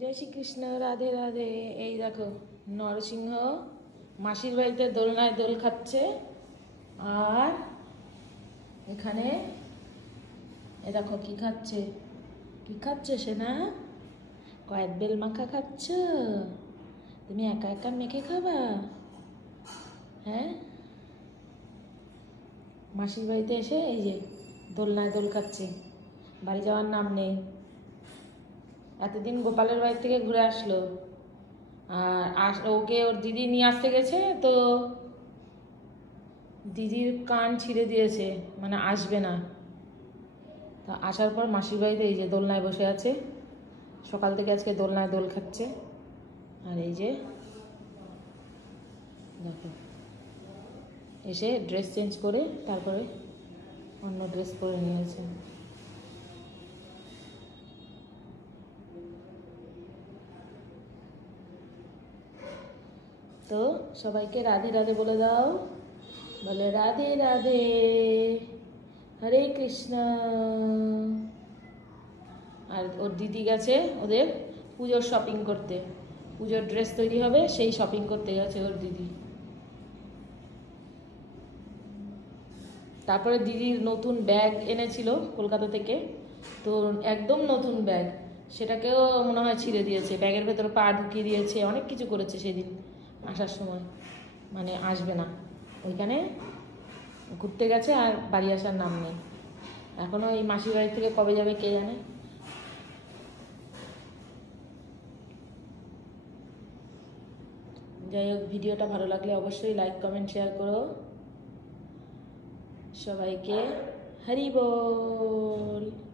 জয় শ্রীকৃষ্ণ, রাধে রাধে। এই দেখো নরসিংহ মাসির বাড়িতে দোলনায় দোল খাচ্ছে। আর এখানে এ দেখো কি খাচ্ছে, কি খাচ্ছে সে না? কয়েক বেল মাখা খাচ্ছ? তুমি একা একা মেখে খাবা? হ্যাঁ, মাসির বাড়িতে এসে এই যে দোলনায় দোল খাচ্ছে, বাড়ি যাওয়ার নাম নেই। এতদিন গোপালের বাড়ি থেকে ঘুরে আসলো, আর ওকে ওর দিদি নিয়ে আসতে গেছে, তো দিদির কান ছিঁড়ে দিয়েছে, মানে আসবে না। তা আসার পর মাসির বাড়িতে এই যে দোলনায় বসে আছে, সকাল থেকে আজকে দোলনায় দোল খাচ্ছে। আর এই যে দেখো এসে ড্রেস চেঞ্জ করে তারপরে অন্য ড্রেস পরে নিয়েছে। তো সবাইকে রাধে রাধে বলে দাও। বলে রাধে রাধে, হরে কৃষ্ণ। আর ওর দিদি গেছে ওদের পুজোর শপিং করতে, পুজোর ড্রেস তৈরি হবে, সেই শপিং করতে গেছে ওর দিদি। তারপরে দিদির নতুন ব্যাগ এনেছিল কলকাতা থেকে, তো একদম নতুন ব্যাগ, সেটাকেও মনে হয় ছিঁড়ে দিয়েছে, ব্যাগের ভেতরে পা ঢুকিয়ে দিয়েছে, অনেক কিছু করেছে সেদিন আসার সময়। মানে আসবে না, ওইখানে ঘুরতে গেছে আর বাড়ি আসার নাম নেই। এখনও এই মাসির বাড়ি থেকে কবে যাবে কে জানে। যাই হোক, ভিডিওটা ভালো লাগলে অবশ্যই লাইক কমেন্ট শেয়ার করো। সবাইকে হরি বল।